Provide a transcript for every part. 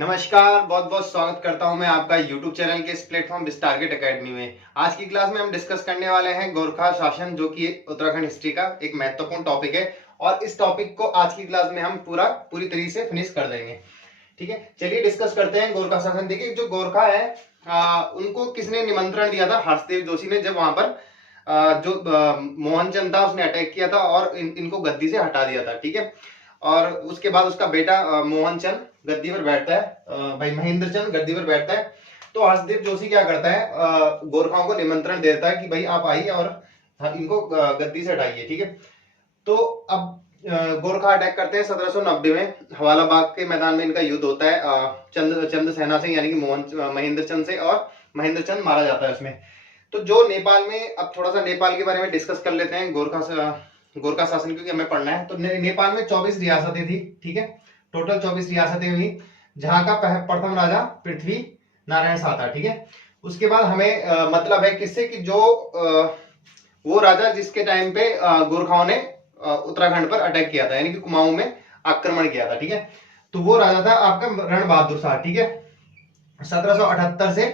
नमस्कार, बहुत बहुत स्वागत करता हूं मैं आपका YouTube चैनल के इस प्लेटफॉर्म दिस टारगेट एकेडमी में। आज की क्लास में हम डिस्कस करने वाले हैं गोरखा शासन, जो कि उत्तराखंड हिस्ट्री का एक महत्वपूर्ण टॉपिक है और इस टॉपिक को आज की क्लास में हम पूरी तरीके से फिनिश कर देंगे। ठीक है, चलिए डिस्कस करते हैं गोरखा शासन। देखिए, जो गोरखा है उनको किसने निमंत्रण दिया था? हर्षदेव जोशी ने, जब वहां पर मोहनचंद था उसने अटैक किया था और इनको गद्दी से हटा दिया था। ठीक है, और उसके बाद उसका बेटा मोहनचंद गद्दी पर बैठता है, भाई महेंद्र चंद गद्दी पर बैठता है। तो हर्षदेव जोशी क्या करता है, गोरखाओं को निमंत्रण देता है कि भाई आप आइए और इनको गद्दी से हटाइए। ठीक है, तो अब गोरखा अटैक करते हैं 1790 में। हवाला बाग के मैदान में इनका युद्ध होता है चंद सेना से, यानी कि महेंद्र चंद से, और महेंद्र चंद मारा जाता है उसमें। तो जो नेपाल में, अब थोड़ा सा नेपाल के बारे में डिस्कस कर लेते हैं। गोरखा शासन क्योंकि हमें पढ़ना है। तो नेपाल में 24 रियासतें थी। ठीक है, टोटल 24 रियासतें हुई, जहां का प्रथम राजा पृथ्वी नारायण शाह था। ठीक है, उसके बाद हमें मतलब है किससे कि जो वो राजा जिसके टाइम पे गोरखाओं ने उत्तराखंड पर अटैक किया था, यानी कि कुमाऊं में आक्रमण किया था। ठीक है, तो वो राजा था आपका रण बहादुर शाह। ठीक है, 1778 से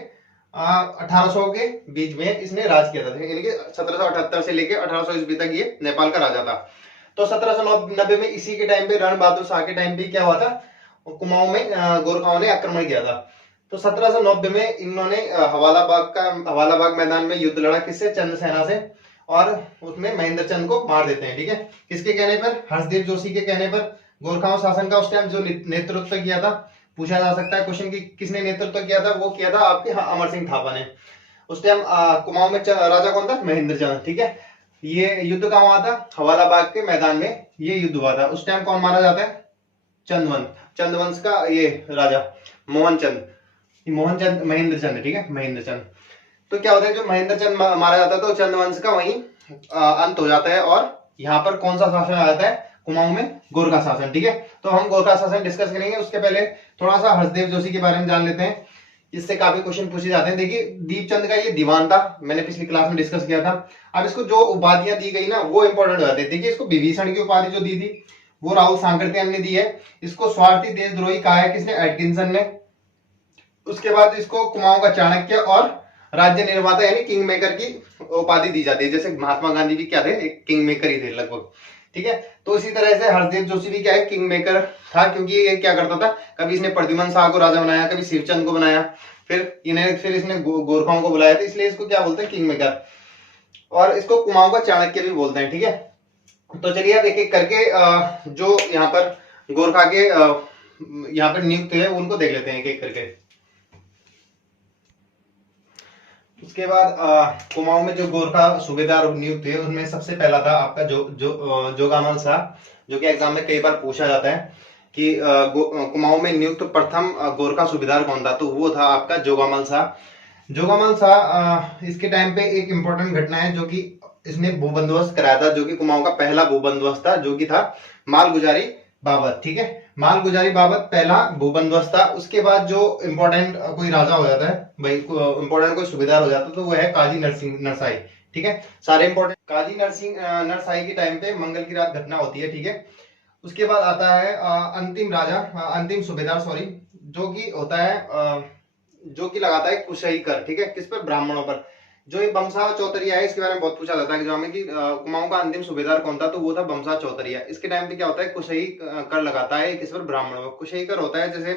1800 के बीच में इसने राज किया था, यानी कि 1778 से लेकर 1800 ईस्वी तक ये नेपाल का राजा था। तो 1790 में इसी के टाइम पे, रण बहादुर शाह के टाइम पे क्या हुआ था, कुमाऊं में गोरखाओं ने आक्रमण किया था। तो 1790 में इन्होंने हवाला बाग मैदान में युद्ध लड़ा, किससे? चंद सेना से, और उसमें महेंद्र चंद को मार देते हैं। ठीक है, किसके कहने पर? हर्षदेव जोशी के कहने पर। गोरखाओं शासन का उस टाइम जो नेतृत्व किया था, पूछा जा सकता है क्वेश्चन कि किसने नेतृत्व किया था, वो किया था आपके अमर सिंह थापा ने। उस टाइम कुमाऊं में राजा कौन था? महेंद्र चंद। ठीक है, ये युद्ध कहाँ हुआ था? हवाला बाग के मैदान में ये युद्ध हुआ था। उस टाइम कौन मारा जाता है? चंदवंश का ये राजा मोहनचंद महेंद्र चंद। ठीक है, महेंद्र चंद। तो क्या होता है, जो महेंद्र चंद मारा जाता है तो चंदवंश का वहीं अंत हो जाता है, और यहाँ पर कौन सा शासन आ जाता है? कुमाऊं में गोरखा शासन। ठीक है, तो हम गोरखा शासन डिस्कस करेंगे। उसके पहले थोड़ा सा हर्षदेव जोशी के बारे में जान लेते हैं, इससे काफी क्वेश्चन पूछे जाते हैं। देखिए, दीपचंद का ये दीवान था, मैंने पिछली क्लास में डिस्कस किया था। अब इसको जो उपाधियां दी गई ना, वो इंपॉर्टेंट हो जाती है। देखिए, इसको विभीषण की उपाधि जो दी थी वो राहुल सांकृत्यायन ने दी है। इसको स्वार्थी देशद्रोही कहा है, किसने? एटकिंसन ने। उसके बाद इसको कुमाऊं का चाणक्य और राज्य निर्माता यानी किंग मेकर की उपाधि दी जाती है। जैसे महात्मा गांधी भी क्या थे? एक किंग मेकर ही थे लगभग। ठीक है, तो इसी तरह से हरदेव जोशी भी क्या है? किंग मेकर था, क्योंकि ये क्या करता था, कभी इसने प्रद्युमन शाह को राजा बनाया, कभी शिवचंद को बनाया, फिर इसने गोरखाओं को बुलाया था, इसलिए इसको क्या बोलते हैं? King maker. और इसको कुमाऊं का चाणक्य भी बोलते हैं। ठीक है, तो चलिए अब एक एक करके जो यहाँ पर गोरखा के यहाँ पर नियुक्त है उनको देख लेते हैं एक एक करके। उसके बाद कुमाऊं में जो गोरखा सूबेदार नियुक्त हुए उनमें सबसे पहला था आपका जोगामल शाह, जो कि एग्जाम में कई बार पूछा जाता है कि कुमाऊं में नियुक्त प्रथम गोरखा सूबेदार कौन था, तो वो था आपका जोगामल शाह। जोगामल शाह इसके टाइम पे एक इंपॉर्टेंट घटना है, जो कि इसने भू बंदोबस्त कराया था, जो कि कुमाऊं का पहला भू बंदोबस्त था, जो कि था मालगुजारी बाबत। ठीक है, मालगुजारी बाबत पहला भू बंदोबस्त था। उसके बाद जो इंपॉर्टेंट कोई राजा हो जाता है, भाई इंपॉर्टेंट कोई सूबेदार हो जाता है, तो वो है काजी नरसिंह नरसाई। ठीक है, सारे इंपॉर्टेंट। काजी नरसिंह नरसाई के टाइम पे मंगल की रात घटना होती है। ठीक है, उसके बाद आता है अंतिम सूबेदार सॉरी, जो कि होता है जो कि लगाता है कुशई कर। ठीक है, किस पर? ब्राह्मणों पर। जो ये बमसा चौतरिया है, इसके बारे में बहुत पूछा जाता है एग्जाम में कि कुमाऊं का अंतिम सूबेदार कौन था, तो वो था बमसा चौतरिया। इसके टाइम पे क्या होता है? कुशई कर लगाता है किस पर? ब्राह्मणों पर। कुशई कर होता है जैसे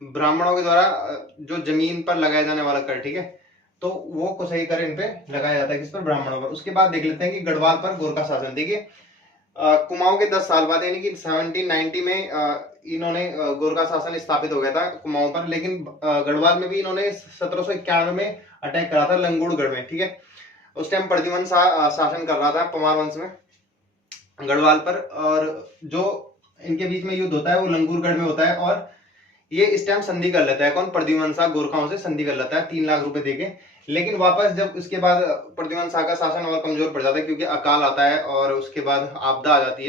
ब्राह्मणों के द्वारा जो जमीन पर लगाया जाने वाला कर। ठीक है, तो वो कुशई कर इन पे लगाया जाता है किस पर? ब्राह्मणों पर। उसके बाद देख लेते हैं कि गढ़वाल पर गोरखा शासन। देखिए, कुमाऊं के 10 साल बाद यानी कि 1790 में इन्होंने गोरखा शासन स्थापित हो गया था कुमाऊं पर, लेकिन गढ़वाल में भी इन्होंने 1791 में अटैक करा था लंगूड़गढ़ में। ठीक है, उस टाइम प्रद्युमन शासन कर रहा था पवार वंश में गढ़वाल पर, और जो इनके बीच में युद्ध होता है वो लंगूरगढ़ में होता है, और ये इस टाइम संधि कर लेता है। कौन? प्रद्युमन शाह गोरखाओं से संधि कर लेता है 3 लाख रुपए देके। लेकिन वापस जब उसके बाद प्रद्युमन शाह का शासन और कमजोर पड़ जाता है, क्योंकि अकाल आता है और उसके बाद आपदा आती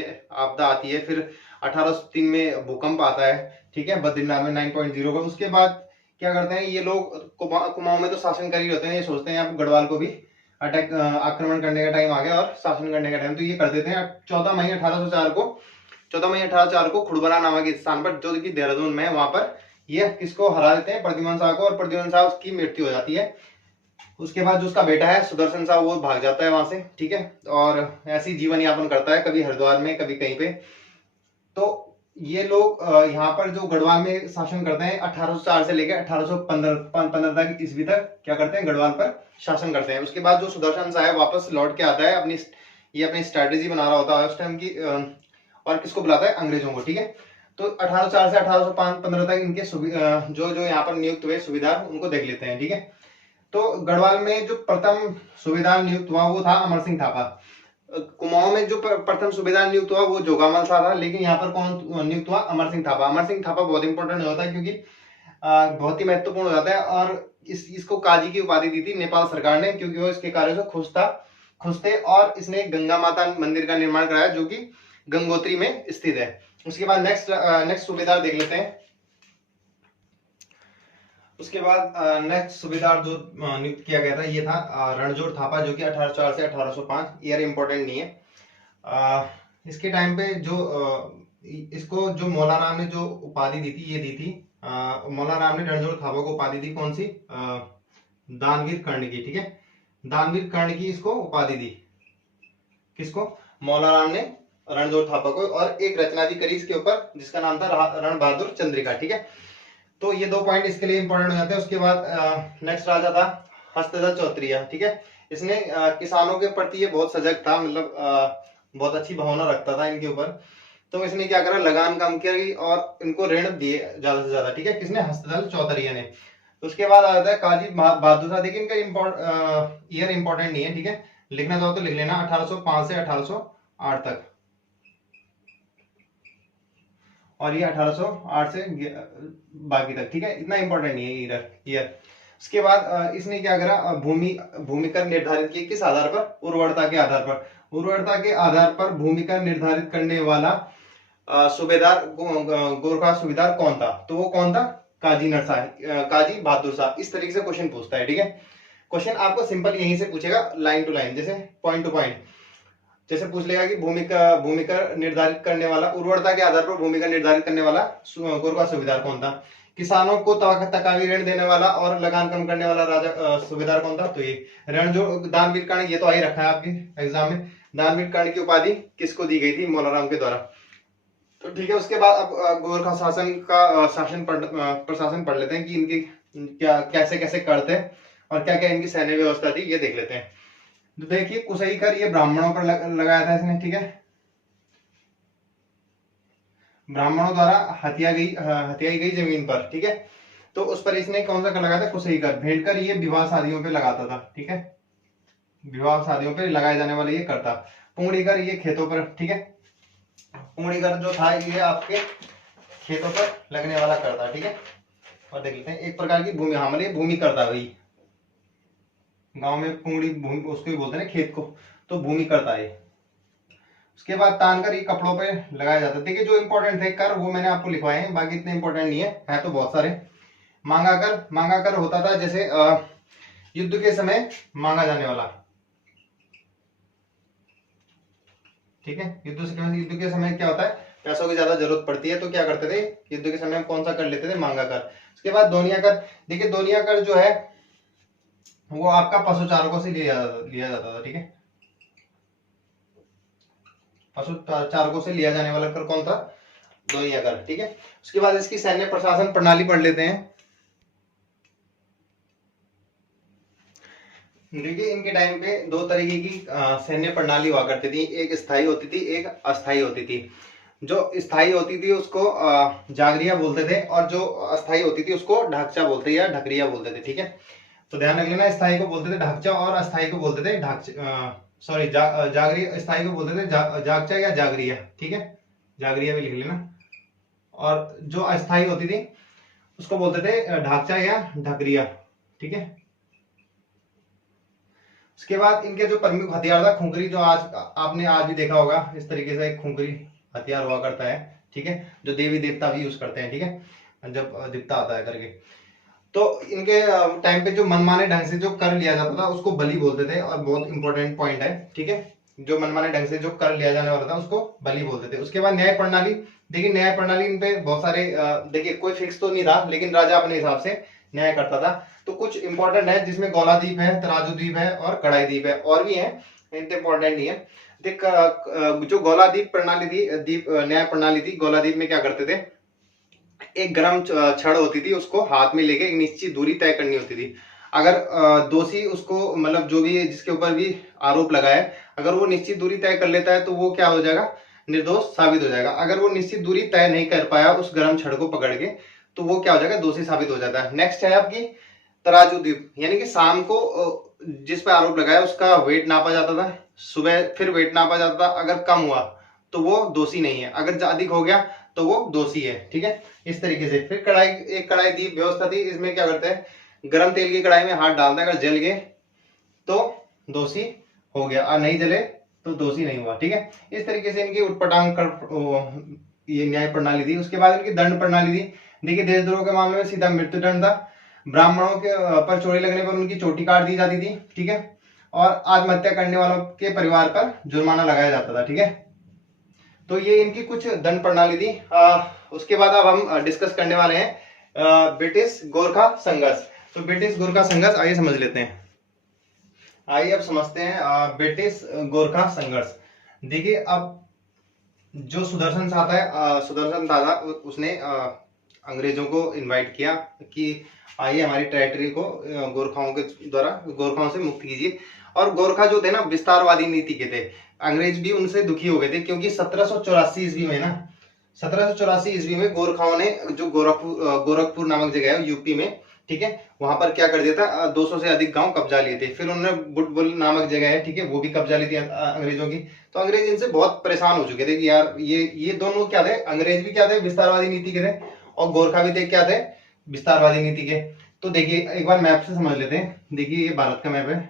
है। फिर 1803 में भूकंप आता है। ठीक है, बद्रीनाथ में 9.0 का। उसके बाद क्या करते हैं ये लोग, कुमाऊं में तो शासन कर ही होते हैं, ये सोचते हैं आप गढ़वाल को भी आक्रमण करने का टाइम आ गया और शासन करने का टाइम, तो ये कर देते हैं 14 मई 1804 को खुड़बरा नामक स्थान पर, जो कि देहरादून में है, वहां पर ये किसको हरा देते हैं, प्रद्युम्न शाह को, और प्रद्युम्न शाह की मृत्यु हो जाती है। उसके बाद जो उसका बेटा है सुदर्शन शाह वो भाग जाता है वहां से, ठीक है, और ऐसी जीवन यापन करता है, कभी हरिद्वार में कभी कहीं पे। तो ये लोग यहाँ पर जो गढ़वाल में शासन करते हैं 1804 से लेकर 1815 तक ईस्वी तक क्या करते हैं, गढ़वाल पर शासन करते हैं। उसके बाद जो सुदर्शन शाह है वापस लौट के आता है, अपनी स्ट्रेटेजी बना रहा होता है उस टाइम की, और किसको बुलाता है, अंग्रेजों को, ठीक है। तो 1804 से 1815 तक इनके जो जो यहाँ पर नियुक्त हुए सूबेदार उनको देख लेते हैं, ठीक है। तो गढ़वाल में जो प्रथम सूबेदार नियुक्त हुआ वो था अमर सिंह थापा। कुमाऊं में जो प्रथम सूबेदार नियुक्त हुआ वो जोगामल शाह था, लेकिन यहाँ पर कौन नियुक्त हुआ, अमर सिंह थापा। अमर सिंह थापा बहुत इंपॉर्टेंट होता है क्योंकि बहुत ही महत्वपूर्ण हो जाता है, और इसको काजी की उपाधि दी थी नेपाल सरकार ने, क्योंकि वो इसके कार्यों से खुश थे, और इसने गंगा माता मंदिर का निर्माण कराया जो कि गंगोत्री में स्थित है। उसके बाद नेक्स्ट सूबेदार देख लेते हैं। उसके बाद नेक्स्ट सूबेदार जो नियुक्त किया गया था ये था रणजोड़ थापा, जो कि 1804 से 1805, ईयर इंपॉर्टेंट नहीं है। इसके टाइम पे जो इसको जो मौला राम ने जो उपाधि दी थी, ये दी थी मौला राम ने रणजोड़ थापा को उपाधि दी, कौन सी, दानवीर कर्ण की, ठीक है। दानवीर कर्ण की इसको उपाधि दी, किसको, मौला राम ने रणजोड़ थापा को, और एक रचना भी करी इसके ऊपर जिसका नाम था रण बहादुर चंद्रिका, ठीक है। तो ये 2 पॉइंट इसके लिए इंपॉर्टेंट हो जाते हैं। उसके बाद नेक्स्ट राजा था हस्तधर चौधरी, ठीक है। इसने किसानों के प्रति ये बहुत सजग था, मतलब बहुत अच्छी भावना रखता था इनके ऊपर। तो इसने क्या करा, लगान कम करी और इनको ऋण दिए ज्यादा से ज्यादा, ठीक है, किसने, हस्तधर चौधरी ने। उसके बाद आ जाता है काजी बहादुर शाह। देखिए इनका ईयर इंपॉर्टेंट नहीं है, ठीक है, लिखना चाहो तो लिख लेना, 1805 से 1808 तक, और ये 1808 से बाकी तक, ठीक है, इतना इंपॉर्टेंट नहीं है ईयर। उसके बाद इसने क्या करा, भूमि कर निर्धारित किए, किस आधार पर, उर्वरता के आधार पर। उर्वरता के आधार पर भूमि कर निर्धारित करने वाला सूबेदार गोरखा सूबेदार कौन था, तो वो कौन था, काजी काजी बहादुर शाह। इस तरीके से क्वेश्चन पूछता है, ठीक है। क्वेश्चन आपको सिंपल यहीं से पूछेगा, लाइन टू लाइन, जैसे पॉइंट टू पॉइंट, जैसे पूछ लेगा कि भूमि का निर्धारित करने वाला, उर्वरता के आधार पर भूमि का निर्धारित करने वाला गोरखा सूबेदार कौन था, किसानों को तकावी ऋण देने वाला और लगान कम करने वाला राजा सूबेदार कौन था, तो ये रणजोड़ दानवीर कर्ण, ये तो आ ही रखा है आपके एग्जाम में। दानवीर कर्ण की उपाधि किसको दी गई थी, मौला राम के द्वारा, तो ठीक है। उसके बाद अब गोरखा शासन का प्रशासन पढ़ लेते हैं कि इनकी क्या कैसे कैसे करते और क्या क्या इनकी सैन्य व्यवस्था थी, ये देख लेते हैं। तो देखिए कुसई कर ये ब्राह्मणों पर लगाया था इसने, ठीक है, ब्राह्मणों द्वारा हथियाई गई जमीन पर, ठीक है। तो उस पर इसने कौन सा कर लगाया था, कुसई कर। भेंट कर ये विवाह शादियों पे लगाता था, ठीक है, विवाह शादियों पे लगाए जाने वाले ये करता। पुंगड़ी कर ये खेतों पर, ठीक है, पुंगड़ी कर जो था ये आपके खेतों पर लगने वाला करता, ठीक है। और देख लेते हैं एक प्रकार की भूमि, हमारे भूमि करता, वही गांव में पुंगड़ी भूमि उसको भी बोलते हैं खेत को, तो भूमि करता है। उसके बाद तान कर ये कपड़ों पे लगाया जाता है। देखिए जो इंपॉर्टेंट थे कर वो मैंने आपको लिखवाए हैं, बाकी इतने इंपॉर्टेंट नहीं है तो बहुत सारे। मांगा कर होता था जैसे युद्ध के समय मांगा जाने वाला, ठीक है। युद्ध के समय क्या होता है, पैसों की ज्यादा जरूरत पड़ती है, तो क्या करते थे युद्ध के समय कौन सा कर लेते थे, मांगा कर। उसके बाद दोनिया कर। देखिए दोनिया कर जो है वो आपका पशु चारकों से लिया जाता था, ठीक है, पशु चारकों से लिया जाने वाला कर कौन था, दोनिया कर, ठीक है। उसके बाद इसकी सैन्य प्रशासन प्रणाली पढ़ लेते हैं। देखिए इनके टाइम पे 2 तरीके की सैन्य प्रणाली हुआ करती थी, एक स्थायी होती थी, एक अस्थायी होती थी। जो स्थायी होती थी उसको जागरिया बोलते थे, और जो अस्थायी होती थी उसको ढाकचा बोलते या ढकरिया बोलते थे, ठीक है। तो ध्यान रख लेना, स्थायी को बोलते थे ढाकचा और अस्थायी को बोलते थे जागरिया। स्थायी को बोलते थे जागचा या जागरिया, ठीक है, जागरिया भी लिख लेना। और जो अस्थायी होती थी उसको बोलते थे ढाकचा या ढकरिया, ठीक है। उसके बाद इनके जो प्रमुख हथियार था खुंखरी, जो आपने आज भी देखा होगा, इस तरीके से एक खुंखरी हथियार हुआ करता है, ठीक है, जो देवी देवता भी यूज करते हैं, ठीक है, जब दीप्ता आता है करके। तो इनके टाइम पे जो मनमाने ढंग से जो कर लिया जाता था उसको बलि बोलते थे, और बहुत इंपॉर्टेंट पॉइंट है, ठीक है। जो मनमाने ढंग से जो कर लिया जाने वाला था उसको बलि बोलते थे। उसके बाद न्याय प्रणाली। देखिए न्याय प्रणाली, इन पे बहुत सारे देखिए कोई फिक्स तो नहीं था, लेकिन राजा अपने हिसाब से न्याय करता था। तो कुछ इंपॉर्टेंट है जिसमें गौला द्वीप है, तराजू द्वीप है और कड़ाई द्वीप है, और भी है, इतने इंपॉर्टेंट नहीं है। देख जो गौला द्वीप प्रणाली थी, द्वीप न्याय प्रणाली थी, गौला द्वीप में क्या करते थे, एक गर्म छड़ होती थी, उसको हाथ में लेके एक निश्चित दूरी तय करनी होती थी। अगर दोषी उसको मतलब जो भी जिसके ऊपर भी आरोप लगाए, अगर वो निश्चित दूरी तय कर लेता है तो वो क्या हो जाएगा, निर्दोष साबित हो जाएगा। अगर वो निश्चित दूरी तय नहीं कर पाया उस गर्म छड़ को पकड़ के, तो वो क्या हो जाएगा, दोषी साबित हो जाता है। नेक्स्ट है आपकी तराजू द्वीप, यानी कि शाम को जिस पे आरोप लगाया उसका वेट नापा जाता था, सुबह फिर वेट नापा जाता था, अगर कम हुआ तो वो दोषी नहीं है, अगर अधिक हो गया तो वो दोषी है। ठीक है, इस तरीके से। फिर कढ़ाई, एक कढ़ाई दीप व्यवस्था थी, इसमें क्या करते हैं, गर्म तेल की कढ़ाई में हाथ डालता है, अगर जल गए तो दोषी हो गया, और नहीं जले तो दोषी नहीं हुआ। ठीक है, इस तरीके से इनकी उटपटांग ये न्याय प्रणाली थी। उसके बाद इनकी दंड प्रणाली थी। देखिए देशद्रोह के मामले में सीधा मृत्यु दंड था, ब्राह्मणों के पर चोरी लगने पर उनकी चोटी काट दी जाती थी। ठीक है, और आत्महत्या करने वालों के परिवार पर जुर्माना लगाया जाता था। ठीक है, तो ये इनकी कुछ दंड प्रणाली थी। उसके बाद अब हम डिस्कस करने वाले हैं ब्रिटिश गोरखा संघर्ष। तो ब्रिटिश गोरखा संघर्ष आइए समझ लेते हैं। आइए अब समझते हैं ब्रिटिश गोरखा संघर्ष। देखिए अब जो सुदर्शन दादा उसने अंग्रेजों को इनवाइट किया कि आइए हमारी टेरिटरी को गोरखाओं के द्वारा, गोरखाओं से मुक्त कीजिए। और गोरखा जो थे ना विस्तारवादी नीति के थे, अंग्रेज भी उनसे दुखी हो गए थे, क्योंकि 1784 ईस्वी में ना, 1784 ईस्वी में गोरखाओं ने जो गोरखपुर नामक जगह है यूपी में, ठीक है, वहां पर क्या कर दिया था, 200 से अधिक गांव कब्जा लिए थे। फिर उन्होंने बुटबुल नामक जगह है, ठीक है, वो भी कब्जा ली थी अंग्रेजों की। तो अंग्रेज इनसे बहुत परेशान हो चुके थे कि यार ये दोनों क्या थे, अंग्रेज भी क्या थे, विस्तारवादी नीति के थे, और गोरखा भी थे क्या थे, विस्तारवादी नीति के। तो देखिए एक बार मैप से समझ लेते हैं। देखिए ये भारत का मैप है,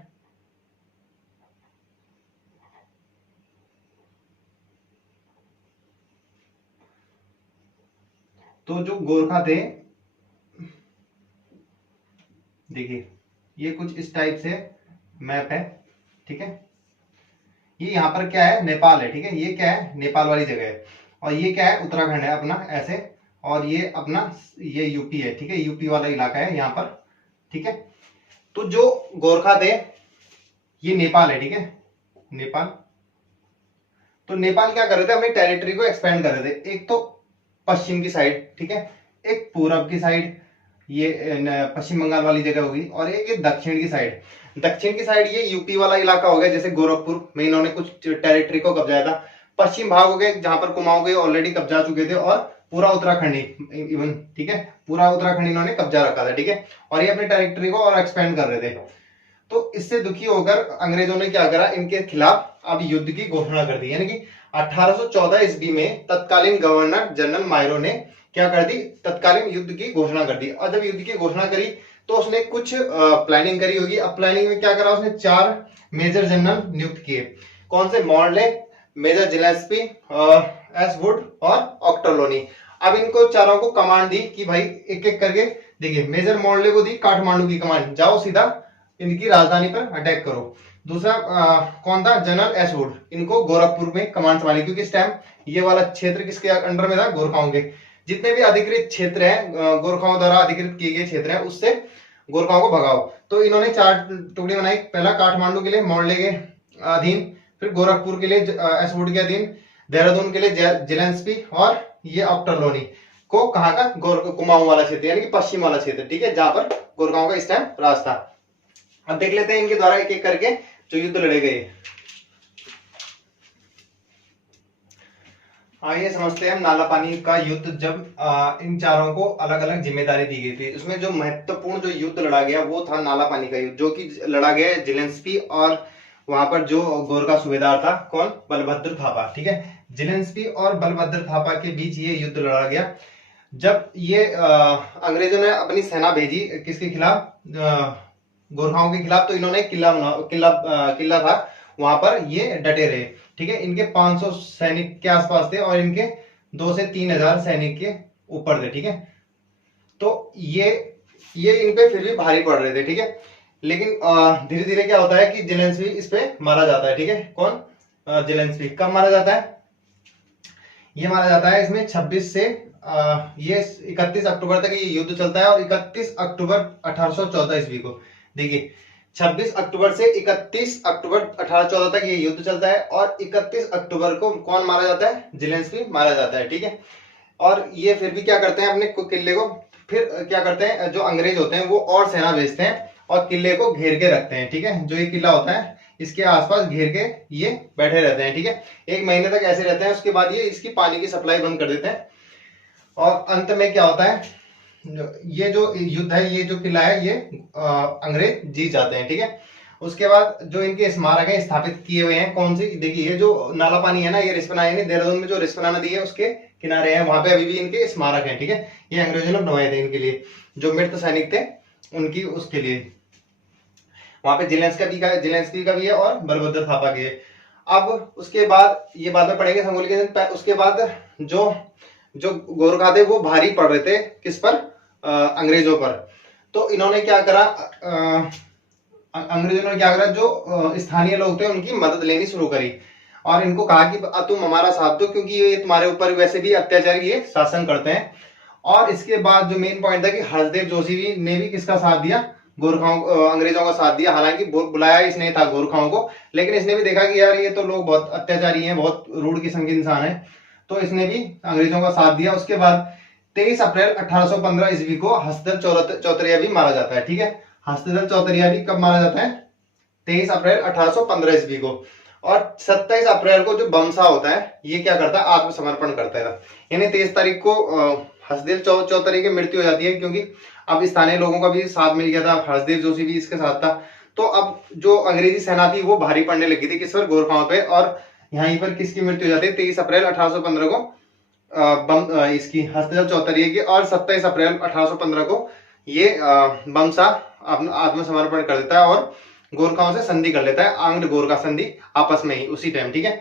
तो जो गोरखा थे, देखिए ये कुछ इस टाइप से मैप है। ठीक है, ये यहाँ पर क्या है, नेपाल है। ठीक है, ये क्या है, नेपाल वाली जगह है, और ये क्या है, उत्तराखंड है अपना ऐसे, और ये अपना ये यूपी है। ठीक है, यूपी वाला इलाका है यहाँ पर। ठीक है, तो जो गोरखा थे ये नेपाल है। ठीक है, नेपाल। तो नेपाल क्या कर रहे थे, अपनी टेरिटरी को एक्सपेंड कर रहे थे। एक तो पश्चिम की साइड, ठीक है, एक पूरब की साइड, ये पश्चिम बंगाल वाली जगह होगी, और एक ये दक्षिण की साइड। दक्षिण की साइड ये यूपी वाला इलाका हो गया, जैसे गोरखपुर में इन्होंने कुछ टेरिटरी को कब्जाया था। पश्चिम भाग हो गए जहां पर कुमाऊं के ऑलरेडी कब्जा चुके थे, और पूरा उत्तराखंड इवन, ठीक है, पूरा उत्तराखंड इन्होंने कब्जा रखा था। ठीक है, और ये अपनी टेरिटरी को और एक्सपेंड कर रहे थे। तो इससे दुखी होकर अंग्रेजों ने क्या करा, इनके खिलाफ अब युद्ध की घोषणा कर दी। यानी कि 1814 ईस्वी में तत्कालीन गवर्नर जनरल मायरो ने क्या कर दी, तत्कालीन युद्ध की घोषणा कर दी। और जब युद्ध की घोषणा करी तो उसने कुछ प्लानिंग करी होगी। अब प्लानिंग में क्या करा, उसने 4 मेजर जनरल नियुक्त किए। कौन से, Morley, major Gillespie, S would और ऑक्टरलोनी। अब इनको चारों को कमांड दी कि भाई एक एक करके, देखिए मेजर मॉर्ले को दी काठमांडू की कमांड, जाओ सीधा इनकी राजधानी पर अटैक करो। दूसरा कौन था, जनरल एसवुड, इनको गोरखपुर में कमांड संभाली, क्योंकि इस टाइम ये वाला क्षेत्र किसके अंडर में था, गोरखाओं के। जितने भी अधिकृत क्षेत्र हैं, गोरखाओं द्वारा अधिकृत किए गए क्षेत्र हैं, उससे गोरखाओं को भगाओ। तो इन्होंने 4 टुकड़ी बनाई। पहला काठमांडू के लिए मॉर्ले के अधीन, फिर गोरखपुर के लिए एसवुड के अधीन, देहरादून के लिए जिलेंस्पी, और ये ऑक्टरलोनी को कहाँ का, कुमाऊं वाला क्षेत्र, यानी कि पश्चिम वाला क्षेत्र। ठीक है, जहां पर गोरखाओं का इस टाइम राज था। अब देख लेते हैं इनके द्वारा एक एक करके जो युद्ध लड़े गए। आइए समझते हैं नाला पानी का युद्ध। जब इन चारों को अलग अलग जिम्मेदारी दी गई थी, उसमें जो महत्वपूर्ण जो युद्ध लड़ा गया वो था नाला पानी का युद्ध, जो कि लड़ा गया जिलेंस्पी और वहां पर जो गोरखा सूबेदार था, कौन, बलभद्र थापा। ठीक है, जिलेंस्पी और बलभद्र थापा के बीच ये युद्ध लड़ा गया। जब ये अंग्रेजों ने अपनी सेना भेजी किसके खिलाफ, गोरखाओं के खिलाफ, तो इन्होंने किला था वहां पर ये डटे रहे। ठीक है, इनके 500 सैनिक के आसपास थे, और इनके 2 से 3,000 सैनिक के ऊपर थे। ठीक है, तो ये इन पे फिर भी भारी पड़ रहे थे। ठीक है, लेकिन धीरे धीरे क्या होता है कि जिलेंस्की इस पे मारा जाता है। ठीक है, कौन, जेलेंस्की कब मारा जाता है? ये मारा जाता है इसमें 26 से ये 31 अक्टूबर तक ये युद्ध चलता है और 31 अक्टूबर 1814 ईस्वी को, देखिए 26 अक्टूबर से 31 अक्टूबर 1814 तक ये युद्ध चलता है और 31 अक्टूबर को कौन मारा जाता है? जेलेंस्की मारा जाता है, ठीक है। और ये फिर भी क्या करते हैं अपने किले को, फिर क्या करते हैं जो अंग्रेज होते हैं वो और सेना भेजते हैं और किले को घेर के रखते हैं, ठीक है। जो ये किला होता है इसके आसपास घेर के ये बैठे रहते हैं, ठीक है। 1 महीने तक ऐसे रहते हैं, उसके बाद ये इसकी पानी की सप्लाई बंद कर देते हैं और अंत में क्या होता है, ये जो युद्ध है, ये जो किला है, ये अंग्रेज जीत जाते हैं, ठीक है। उसके बाद जो इनके स्मारक है स्थापित किए हुए हैं, कौन सी, देखिए ये जो नाला पानी है ना, ये रिस्पना, यानी देहरादून में जो रिस्पना नदी है उसके किनारे है, वहां पे अभी भी इनके स्मारक है, ठीक है। ये अंग्रेजों ने बनवाए थे इनके लिए, जो मृत सैनिक थे उनकी, उसके लिए वहां पे जेलेंस्की का भी है और बलभद्र थापा की है। अब उसके बाद ये बाद में पढ़ेंगे संगोली के दिन। उसके बाद जो गोरखा थे वो भारी पड़ रहे थे किस पर? अंग्रेजों पर। तो इन्होंने क्या करा, अंग्रेजों ने क्या करा, जो स्थानीय लोग थे उनकी मदद लेनी शुरू करी और इनको कहा कि तुम हमारा साथ दो, क्योंकि ये तुम्हारे ऊपर वैसे भी अत्याचारी ये शासन करते हैं। और इसके बाद जो मेन पॉइंट था कि हर्षदेव जोशी ने भी किसका साथ दिया? गोरखाओं, अंग्रेजों का साथ दिया। हालांकि बुलाया इसने था गोरखाओं को, लेकिन इसने भी देखा कि यार ये तो लोग बहुत अत्याचारी हैं, बहुत रूढ़ किस्म के इंसान है, तो इसने भी अंग्रेजों का साथ दिया। उसके बाद 23 अप्रैल 1815 ईस्वी को हर्षदेव चौतरिया भी मारा जाता है, ठीक है। हर्षदेव चौतरिया भी कब मारा जाता है? 23 अप्रैल 1815 ईस्वी को। और 27 अप्रैल को जो बमसा होता है, ये क्या करता है? आत्मसमर्पण करता है। यानी 23 तारीख को हर्षदेव चौधरी की मृत्यु हो जाती है, क्योंकि अब स्थानीय लोगों का भी साथ मिल गया था, हर्षदेव जोशी भी इसके साथ था। तो अब जो अंग्रेजी सेना थी वो भारी पड़ने लगी थी किस पर? गोरखाओं पे। और यहीं पर किसकी मृत्यु हो जाती है? 23 अप्रैल 1815 को इसकी हर्षदेव चौधरी की। और 27 अप्रैल 1815 को ये बमसा आत्मसमर्पण कर देता है और गोरखाओं से संधि कर लेता है, आंग्र गोरखा संधि आपस में ही उसी टाइम, ठीक है।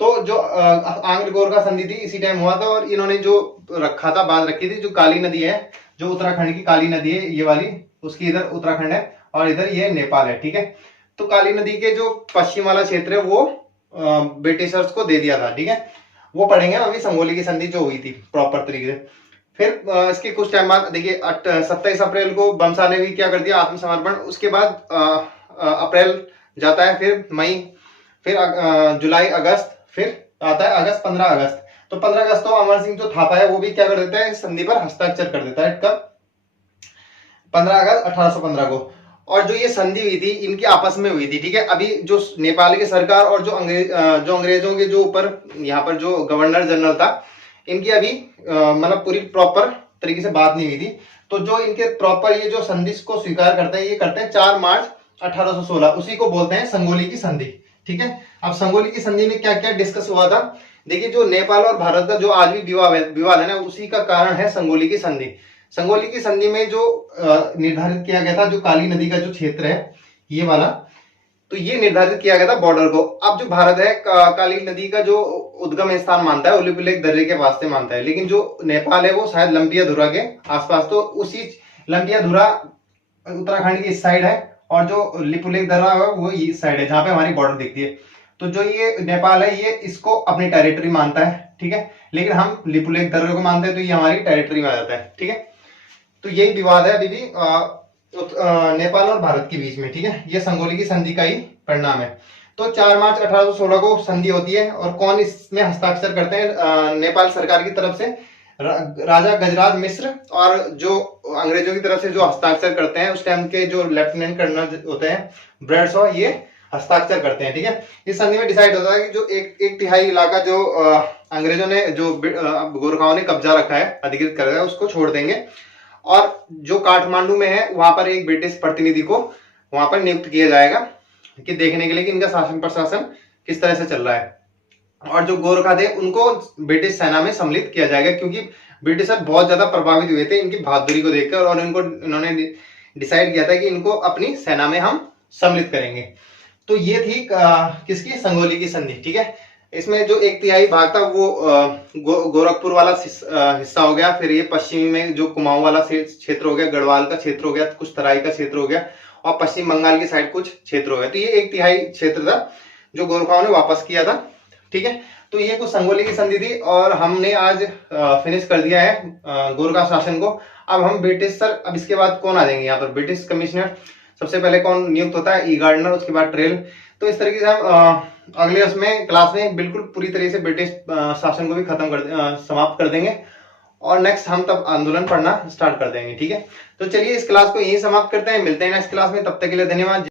तो जो आंग्र गोरखा संधि थी इसी टाइम हुआ था और इन्होंने जो रखा था, बांध रखी थी, जो काली नदी है, जो उत्तराखंड की काली नदी है ये वाली, उसकी इधर उत्तराखंड है और इधर ये नेपाल है, ठीक है। तो काली नदी के जो पश्चिम वाला क्षेत्र है वो ब्रिटिशर्स को दे दिया था, ठीक है। वो पढ़ेंगे अभी संगोली की संधि जो हुई थी प्रॉपर तरीके से। फिर इसके कुछ टाइम बाद देखिए 27 अप्रैल को बमसा ने भी क्या कर दिया? आत्मसमर्पण। उसके बाद अप्रैल जाता है, फिर मई, फिर जुलाई, अगस्त, फिर आता है अगस्त, 15 अगस्त। तो 15 अगस्त को अमर सिंह जो थापा है वो भी क्या कर देता है? संधि पर हस्ताक्षर कर देता है। कब? 15 अगस्त 1815 को। और जो ये संधि हुई थी इनकी आपस में हुई थी, ठीक है। अभी जो नेपाल की सरकार और जो अंग्रेजों के जो ऊपर यहाँ पर जो गवर्नर जनरल था, इनकी अभी मतलब पूरी प्रॉपर तरीके से बात नहीं हुई थी। तो जो इनके प्रॉपर ये जो संधि को स्वीकार करते हैं, ये करते हैं 4 मार्च 1816, उसी को बोलते हैं संगोली की संधि, ठीक है। अब संगोली की संधि में क्या क्या डिस्कस हुआ था? देखिए जो नेपाल और भारत का जो आज भी विवाद है ना, उसी का कारण है संगोली की संधि। संगोली की संधि में जो निर्धारित किया गया था, जो काली नदी का जो क्षेत्र है ये वाला, तो ये निर्धारित किया गया था बॉर्डर को। अब जो भारत है काली नदी का जो उद्गम स्थान मानता है उल्लेख दर्रे के वास्ते मानता है, लेकिन जो नेपाल है वो शायद लंबिया धुरा के आसपास, तो उसी लंबिया धुरा उत्तराखंड की इस साइड है और जो लिपुलेख दर्रा है वो इस साइड है जहां पे हमारी बॉर्डर दिखती है। तो जो ये नेपाल है ये इसको अपनी टेरिटरी मानता है, ठीक है, लेकिन हम लिपुलेख दर्रे को मानते हैं तो ये हमारी टेरिटरी में आ जाता है, ठीक है। तो यही विवाद है अभी भी नेपाल और भारत के बीच में, ठीक है। ये संगोली की संधि का ही परिणाम है। तो 4 मार्च 1816 को संधि होती है और कौन इसमें हस्ताक्षर करते हैं? नेपाल सरकार की तरफ से राजा गजराज मिश्र, और जो अंग्रेजों की तरफ से जो हस्ताक्षर करते हैं उस टाइम के जो लेफ्टिनेंट कर्नल होते हैं ब्रैडशॉ, ये हस्ताक्षर करते हैं, ठीक है। इस संधि में डिसाइड होता है कि जो एक तिहाई इलाका जो अंग्रेजों ने, जो गोरखाओं ने कब्जा रखा है, अधिकृत कर रखा है, उसको छोड़ देंगे और जो काठमांडू में है वहां पर एक ब्रिटिश प्रतिनिधि को वहां पर नियुक्त किया जाएगा कि देखने के लिए कि इनका शासन प्रशासन किस तरह से चल रहा है। और जो गोरखा थे उनको ब्रिटिश सेना में सम्मिलित किया जाएगा, क्योंकि ब्रिटिशर बहुत ज्यादा प्रभावित हुए थे इनकी बहादुरी को देखकर और इन्होंने डिसाइड किया था कि इनको अपनी सेना में हम सम्मिलित करेंगे। तो ये थी किसकी? संगोली की संधि, ठीक है। इसमें जो 1/3 भाग था वो गोरखपुर वाला हिस्सा हो गया, फिर ये पश्चिमी में जो कुमाऊं वाला क्षेत्र हो गया, गढ़वाल का क्षेत्र हो गया, कुछ तराई का क्षेत्र हो गया और पश्चिम बंगाल की साइड कुछ क्षेत्र हो गया। तो ये 1/3 क्षेत्र था जो गोरखाओं ने वापस किया था। ठीक है, तो ये कुछ संगोली की संधि थी और हमने आज फिनिश कर दिया है गोरखा शासन को। अब हम ब्रिटिश सर, अब इसके बाद कौन आ जाएंगे यहाँ पर, ब्रिटिश कमिश्नर सबसे पहले कौन नियुक्त होता है, ई गार्डनर, उसके बाद ट्रेल। तो इस तरीके से हम अगले उसमें क्लास में बिल्कुल पूरी तरीके से ब्रिटिश शासन को भी खत्म कर समाप्त कर देंगे और नेक्स्ट हम तब आंदोलन पढ़ना स्टार्ट कर देंगे। ठीक है, तो चलिए इस क्लास को यहीं समाप्त करते हैं, मिलते हैं नेक्स्ट क्लास में, तब तक के लिए धन्यवाद।